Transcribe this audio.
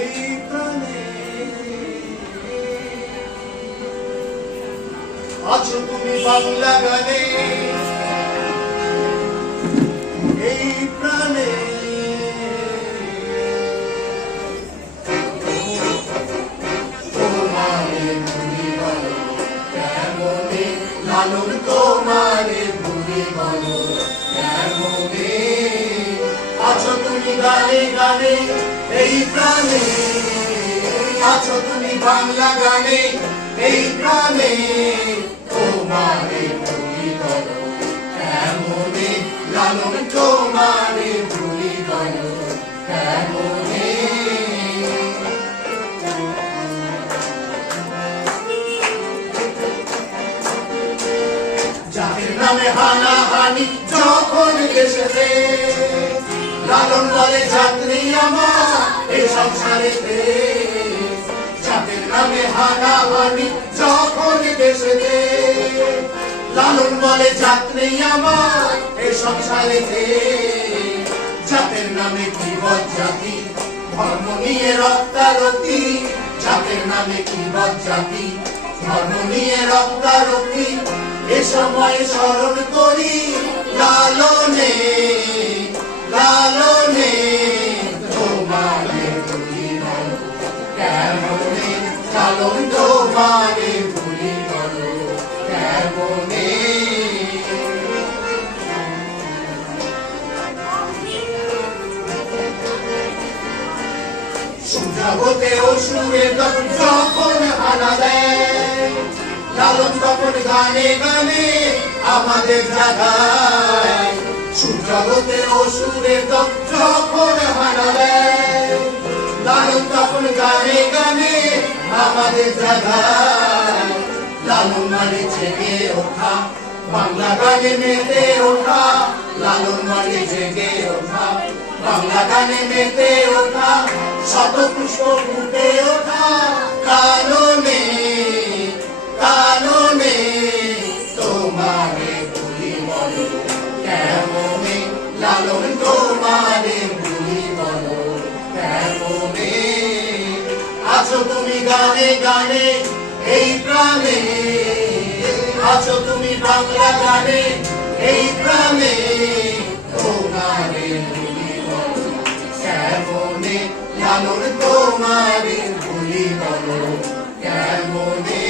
এই প্রাণে আছো তুমি বাংলা গানে, এই প্রাণে তোমারে ভুলি বলো কেমনে, লালন তোমারে ভুলি বলো কেমনে, আছো তুমি গানে গানে এই প্রাণে, আছো তুমি বাংলা গানে এই প্রাণে, তোমারে ভুলি বলো কেমনে, লালন তোমারে ভুলি বলো কেমনে। যাদের নামে হানাহানি যখন দেশেতে, লালন বলে যাত্রী আমার এই সংসারেতে, যাদের নামে হানাহানি যখন দেশেতে, লালন বলে যাত্রী আমার এই সংসারেতে, যাদের নামে কিবত জাতি ধর্ম নিয়ে রক্তারক্তি, যাদের নামে কিবত জাতি ধর্ম নিয়ে রক্তারক্তি, এ সময় স্মরণ করি লালনে লালনে, তোমারে ভুলি বলো কেমনে, লালন তোমারে ভুলি বলো কেমনে। সূর্যাগতে অসুরে যখন হানা দেয়, লালন তখন গানে গানে আমাদের জাগায়, সূর্যাগতে অসুরে যখন হানা দেয়, লালন তখন গানে গানে আমাদের জাগায়, লালন মানে জেগে ওঠা বাংলা গানে মেতে ওঠা, লালন মানে জেগে ওঠা বাংলা গানে মেতে ওঠা, শত পুষ্প ফুটে ওঠা কাননে কাননে, তোমারে ভুলি বলো কেমনে, লালন তোমারে ভুলি বলো কেমনে, আছো তুমি গানে গানে এই প্রাণে, আছো তুমি বাংলা গানে এই প্রাণে, তোমারে ভুলি বলো কেমনে, লালন তোমারে ভুলি বলো কেমনে।